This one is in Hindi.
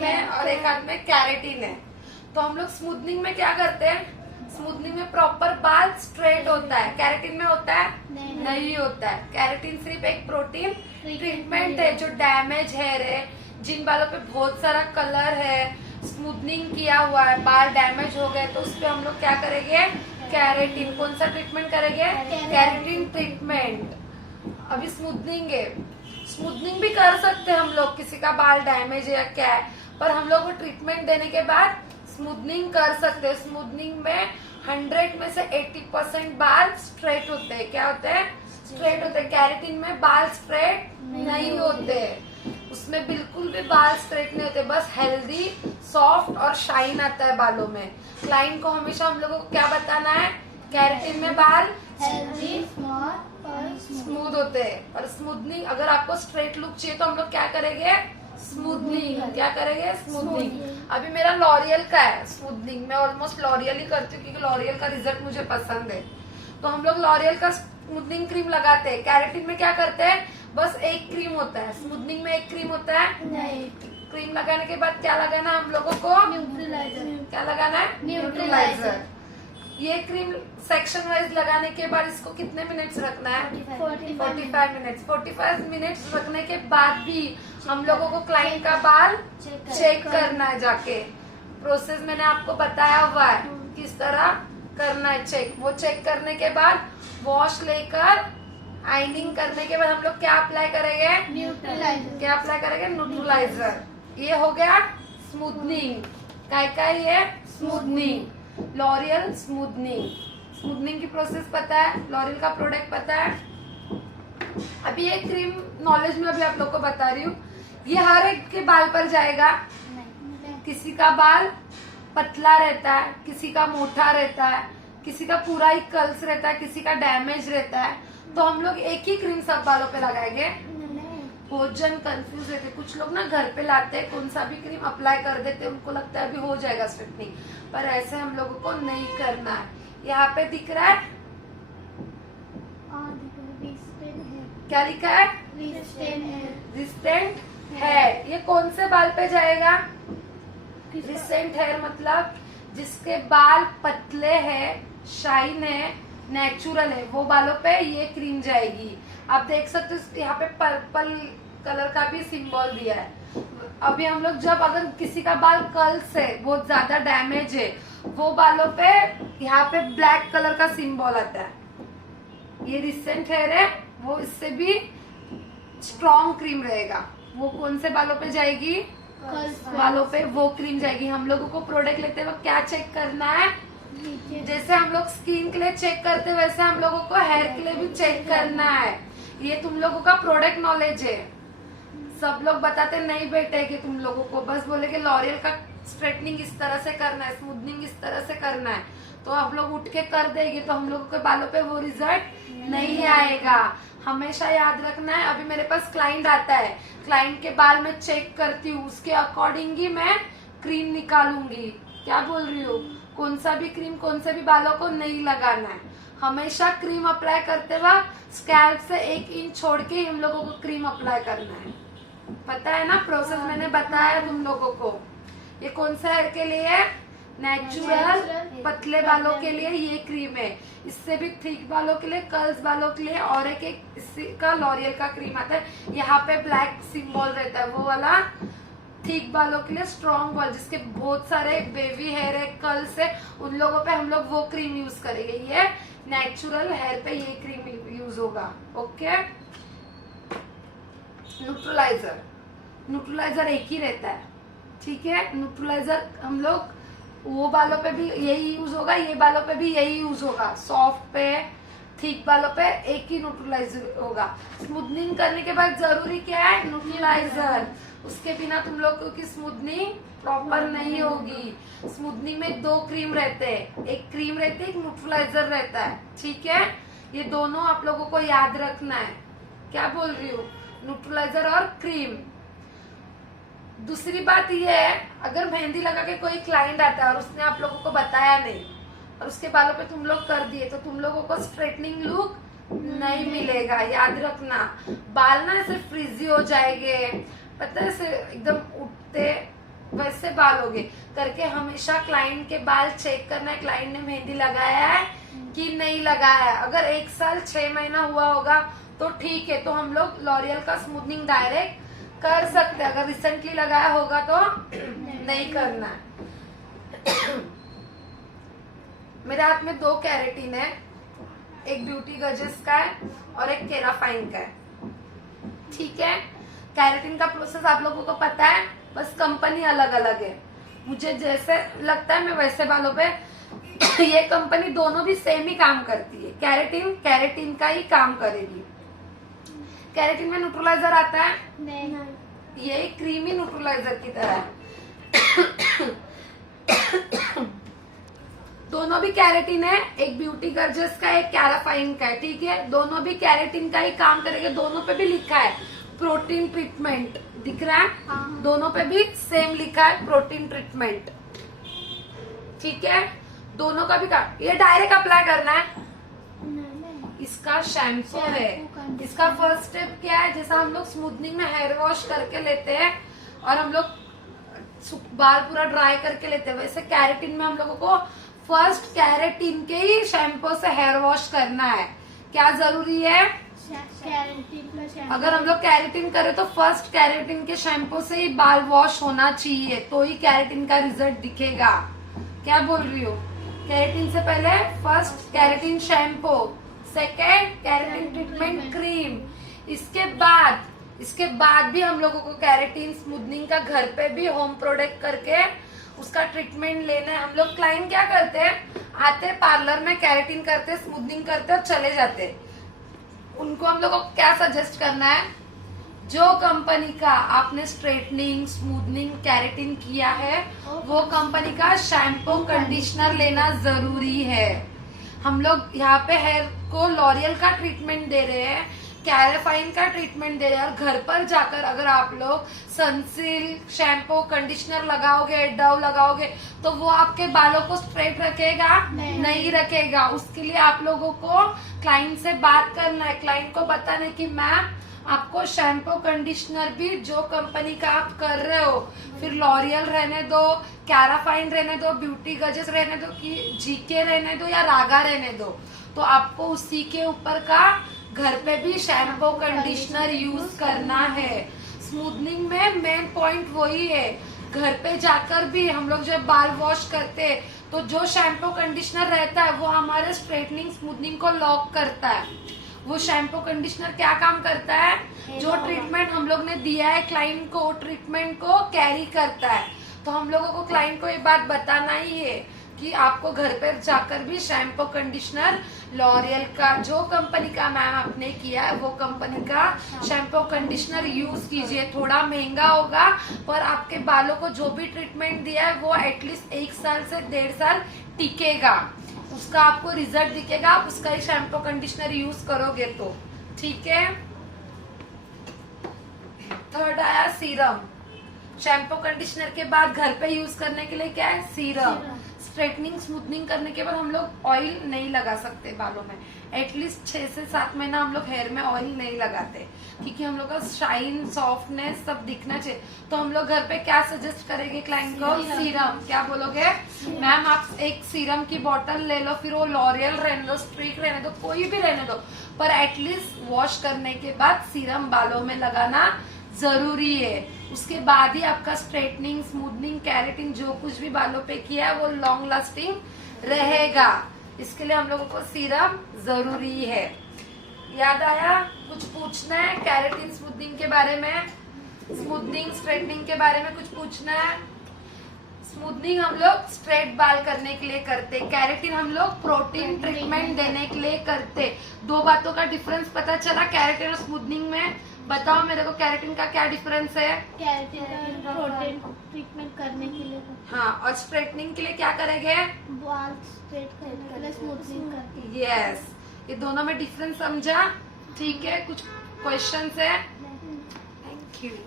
में और एक हाथ में कैरेटिन है। तो हम लोग स्मूथनिंग में क्या करते हैं, स्मूथनिंग में प्रॉपर बाल स्ट्रेट होता है, कैरेटिन में होता है नहीं होता है। कैरेटिन सिर्फ एक प्रोटीन ट्रीटमेंट है जो डैमेज हेयर है, जिन बालों पे बहुत सारा कलर है, स्मूथनिंग किया हुआ है, बाल डैमेज हो गए, तो उस पे हम लोग क्या करेंगे, कैरेटिन। कौन सा ट्रीटमेंट करेंगे, कैरेटिन ट्रीटमेंट। अभी स्मूथनिंग है, स्मूथनिंग भी कर सकते हैं हम लोग, किसी का बाल डैमेज है या क्या है, पर हम लोग को ट्रीटमेंट देने के बाद स्मूथनिंग कर सकते हैं। स्मूथनिंग में 100 में से 80% बाल स्ट्रेट होते हैं। क्या होते हैं, स्ट्रेट होते हैं। कैरेटिन में बाल स्ट्रेट नहीं होते, उसमें बिल्कुल भी बाल स्ट्रेट नहीं होते, बस हेल्दी सॉफ्ट और शाइन आता है बालों में। क्लाइंट को हमेशा हम लोगों को क्या बताना है, कैरेटिन में बाल हेल्दी स्मूथ होते हैं। और स्मूथनिंग अगर आपको स्ट्रेट लुक चाहिए तो हम लोग क्या करेंगे, स्मूथनिंग। क्या करेंगे, स्मूथनिंग। अभी मेरा लॉरियल का है स्मूथनिंग, मैं ऑलमोस्ट लॉरियल ही करती हूँ क्योंकि लॉरियल का रिजल्ट मुझे पसंद है। तो हम लोग लॉरियल का स्मूथनिंग क्रीम लगाते हैं। कैरेटिन में क्या करते हैं, बस एक क्रीम होता है, स्मूथनिंग में एक क्रीम होता है नहीं। क्रीम लगाने के बाद क्या लगाना है हम लोगों को, न्यूट्रलाइजर। क्या लगाना है, न्यूट्रलाइजर। ये क्रीम सेक्शन वाइज लगाने के बाद इसको कितने मिनट्स रखना है, 45 मिनट्स। 45 मिनट्स रखने के बाद भी हम लोगों को क्लाइंट का बाल चेक करना है जाके। प्रोसेस मैंने आपको बताया हुआ है किस तरह करना है चेक। वो चेक करने के बाद वॉश लेकर आइनिंग करने के बाद हम लोग क्या अप्लाई करेंगे, न्यूट्रलाइजर। क्या अप्लाई करेंगे, न्यूट्रलाइजर। ये हो गया स्मूथनिंग। क्या ये स्मूथनिंग, लॉरियल स्मूथनिंग। स्मूथनिंग की प्रोसेस पता है, लॉरियल का प्रोडक्ट पता है। अभी एक क्रीम नॉलेज में अभी आप लोग को बता रही हूँ, ये हर एक के बाल पर जाएगा। किसी का बाल पतला रहता है, किसी का मोटा रहता है, किसी का पूरा ही कर्ल्स रहता है, किसी का डैमेज रहता है। तो हम लोग एक ही क्रीम सब बालों पे लगाएंगे। बहुत जन कंफ्यूज रहते, कुछ लोग ना घर पे लाते हैं, कौन सा भी क्रीम अप्लाई कर देते, उनको लगता है अभी हो जाएगा स्ट्रेटनिंग, पर ऐसे हम लोगों को नहीं करना है। यहाँ पे दिख रहा है, क्या लिखा है, रिस्टेंट हेयर। ये कौन से बाल पे जाएगा, रिसेंट हेयर मतलब जिसके बाल पतले हैं, शाइन है, नेचुरल है, वो बालों पे ये क्रीम जाएगी। आप देख सकते हो यहाँ पे पर्पल कलर का भी सिंबल दिया है। अभी हम लोग जब अगर किसी का बाल कर्ल्स है, बहुत ज्यादा डैमेज है, वो बालों पे यहाँ पे ब्लैक कलर का सिंबल आता है। ये रिसेंट हेयर है, वो इससे भी स्ट्रॉन्ग क्रीम रहेगा। वो कौन से बालों पे जाएगी, बालों पे वो क्रीम जाएगी। हम लोगों को प्रोडक्ट लेते वक्त क्या चेक करना है, जैसे हम लोग स्किन के लिए चेक करते वैसे हम लोगों को हेयर के लिए भी चेक करना है। ये तुम लोगों का प्रोडक्ट नॉलेज है। सब लोग बताते नहीं बेटे कि तुम लोगों को बस बोले कि लॉरियल का स्ट्रेटनिंग इस तरह से करना है, स्मूथनिंग इस तरह से करना है, तो आप लोग उठ के कर देंगे, तो हम लोगों के बालों पे वो रिजल्ट नहीं आएगा। हमेशा याद रखना है। अभी मेरे पास क्लाइंट आता है, क्लाइंट के बाल में चेक करती हूँ, उसके अकॉर्डिंग ही मैं क्रीम निकालूंगी। क्या बोल रही हूँ, कौन सा भी क्रीम कौन से भी बालों को नहीं लगाना है। हमेशा क्रीम अप्लाई करते वक्त स्कैल्प से 1 इंच छोड़ के हम लोगों को क्रीम अप्लाई करना है। पता है ना, प्रोसेस मैंने बताया तुम लोगों को। ये कौन सा हेयर के लिए है, नेचुरल पतले बालों के लिए ये क्रीम है। इससे भी थिक बालों के लिए, कर्ल्स बालों के लिए और एक इसका लॉरियल का क्रीम आता है। यहाँ पे ब्लैक सिंबल रहता है, वो वाला थिक बालों के लिए, स्ट्रॉन्ग बाल जिसके बहुत सारे बेबी हेयर है, कर्ल्स है, उन लोगों पे हम लोग वो क्रीम यूज करेंगे। ये नेचुरल हेयर पे ये क्रीम यूज होगा। ओके, न्यूट्रलाइजर, न्यूट्रलाइजर एक ही रहता है, ठीक है। न्यूट्रलाइजर हम लोग वो बालों पे भी यही यूज होगा, ये बालों पे भी यही यूज होगा। सॉफ्ट पे, थिक बालों पे एक ही न्यूट्रलाइजर होगा। स्मूथनिंग करने के बाद जरूरी क्या है, न्यूट्रलाइजर। उसके बिना तुम लोगों की स्मूथनिंग प्रॉपर नहीं होगी। स्मूथनिंग में 2 क्रीम रहते हैं, एक क्रीम रहती है, एक न्यूट्रलाइजर रहता है, ठीक है। ये दोनों आप लोगों को याद रखना है। क्या बोल रही हूँ, न्यूट्रलाइजर और क्रीम। दूसरी बात ये है, अगर मेहंदी लगा के कोई क्लाइंट आता है और उसने आप लोगों को बताया नहीं और उसके बालों पे तुम लोग कर दिए, तो तुम लोगों को स्ट्रेटनिंग लुक नहीं मिलेगा। याद रखना, बाल ना ऐसे फ्रीजी हो जाएंगे, पता है, ऐसे एकदम उठते वैसे बाल होगे करके हमेशा क्लाइंट के बाल चेक करना है, क्लाइंट ने मेहंदी लगाया है कि नहीं लगाया है। अगर 1 साल 6 महीना हुआ होगा तो ठीक है, तो हम लोग लॉरियल का स्मूथनिंग डायरेक्ट कर सकते हैं। अगर रिसेंटली लगाया होगा तो नहीं करना है। मेरे हाथ में 2 कैरेटिन है, एक ब्यूटी गजेस का है और एक केराफाइन का है, ठीक है। कैरेटिन का प्रोसेस आप लोगों को पता है, बस कंपनी अलग अलग है। मुझे जैसे लगता है मैं वैसे बालों पे ये कंपनी दोनों भी सेम ही काम करती है। कैरेटिन का ही काम करेगी। कैरेटिन में न्यूट्रलाइजर आता है, नहीं। ये क्रीमी न्यूट्रलाइजर की तरह है। दोनों भी कैरेटिन है, एक ब्यूटी गर्जस का एक कैराफाइन का है, ठीक है। दोनों भी कैरेटिन का ही काम करेंगे। दोनों पे भी लिखा है प्रोटीन ट्रीटमेंट, दिख रहा है? हाँ। दोनों पे भी सेम लिखा है प्रोटीन ट्रीटमेंट, ठीक है। दोनों का भी काम, ये डायरेक्ट अप्लाई करना है। इसका शैम्पू है। इसका फर्स्ट स्टेप क्या है, जैसा हम लोग स्मूथनिंग में हेयर वॉश करके लेते हैं और हम लोग बाल पूरा ड्राई करके लेते हैं, वैसे कैरेटिन में हम लोगों को फर्स्ट कैरेटिन के ही शैम्पू से हेयर वॉश करना है। क्या जरूरी है? अगर हम लोग कैरेटिन करें तो फर्स्ट कैरेटिन के शैम्पू से ही बाल वॉश होना चाहिए, तो ही कैरेटिन का रिजल्ट दिखेगा। क्या बोल रही हो? कैरेटिन से पहले first keratin shampoo, second keratin treatment cream, इसके बाद भी हम लोगों को कैरेटिन स्मूथनिंग का घर पे भी होम प्रोडक्ट करके उसका ट्रीटमेंट लेना है। हम लोग क्लाइंट क्या करते हैं, आते पार्लर में कैरेटिन करते, स्मूथनिंग करते और चले जाते। उनको हम लोग को क्या सजेस्ट करना है, जो कंपनी का आपने स्ट्रेटनिंग स्मूथनिंग कैरेटिन किया है वो कंपनी का शैम्पू कंडीशनर लेना जरूरी है। हम लोग यहाँ पे हेयर को लॉरियल का ट्रीटमेंट दे रहे हैं, कैराफाइन का ट्रीटमेंट दे रहे हैं, और घर पर जाकर अगर आप लोग सनसिल्क शैम्पू कंडीशनर लगाओगे, डव लगाओगे तो वो आपके बालों को स्ट्रेट रखेगा? नहीं रखेगा। उसके लिए आप लोगों को क्लाइंट से बात करना है, क्लाइंट को बताना है कि मैम आपको शैम्पू कंडीशनर भी जो कंपनी का आप कर रहे हो, फिर लॉरियल रहने दो, कैराफाइन रहने दो, ब्यूटी गजेस रहने दो, कि जीके रहने दो या रागा रहने दो, तो आपको उसी के ऊपर का घर पे भी शैम्पू कंडीशनर यूज करना है। स्मूथनिंग में मेन पॉइंट वही है। घर पे जाकर भी हम लोग जब बाल वॉश करते हैं तो जो शैम्पू कंडीशनर रहता है वो हमारे स्ट्रेटनिंग स्मूथनिंग को लॉक करता है। वो शैम्पू कंडीशनर क्या काम करता है, जो ट्रीटमेंट हम लोग ने दिया है क्लाइंट को, ट्रीटमेंट को कैरी करता है। तो हम लोगों को क्लाइंट को ये बात बताना ही है कि आपको घर पर जाकर भी शैम्पू कंडीशनर लॉरियल का, जो कंपनी का मैम आपने किया है वो कंपनी का शैम्पू कंडीशनर यूज कीजिए। थोड़ा महंगा होगा पर आपके बालों को जो भी ट्रीटमेंट दिया है वो एटलीस्ट 1 साल से 1.5 साल टिकेगा, उसका आपको रिजल्ट दिखेगा। आप उसका ही शैम्पू कंडीशनर यूज करोगे तो, ठीक है। थर्ड आया सीरम। शैम्पू कंडीशनर के बाद घर पे यूज करने के लिए क्या है, सीरम। स्ट्रेटनिंग स्मूथनिंग करने के बाद हम लोग ऑयल नहीं लगा सकते बालों में, एटलीस्ट 6 से 7 महीना हम लोग हेयर में ऑयल नहीं लगाते, क्योंकि हम लोग का शाइन सॉफ्टनेस सब दिखना चाहिए। तो हम लोग घर पे क्या सजेस्ट करेंगे क्लाइंट को, सीरम। क्या बोलोगे मैम, आप एक सीरम की बोतल ले लो, फिर वो लॉरियल रहने दो, स्ट्रीक रहने दो, कोई भी रहने दो, पर एटलीस्ट वॉश करने के बाद सीरम बालों में लगाना जरूरी है। उसके बाद ही आपका स्ट्रेटनिंग स्मूथनिंग कैरेटिन जो कुछ भी बालों पे किया है वो लॉन्ग लास्टिंग रहेगा। इसके लिए हम लोगों को सीरम जरूरी है। याद आया? कुछ पूछना है कैरेटिन स्मूथनिंग के बारे में, स्मूथनिंग स्ट्रेटनिंग के बारे में कुछ पूछना है? स्मूथनिंग हम लोग स्ट्रेट बाल करने के लिए करते, कैरेटिन हम लोग प्रोटीन ट्रीटमेंट देने के लिए करते। 2 बातों का डिफरेंस पता चला कैरेटिन और स्मूथनिंग में? बताओ मेरे को कैरेटिन का क्या डिफरेंस है? कैरेटिन प्रोटीन ट्रीटमेंट करने के लिए, हाँ, और स्ट्रेटनिंग के लिए क्या करेंगे? बाल स्ट्रेट करने के लिए स्मूथनिंग करके। यस, ये दोनों में डिफरेंस समझा? ठीक है, कुछ क्वेश्चंस है? Thank you.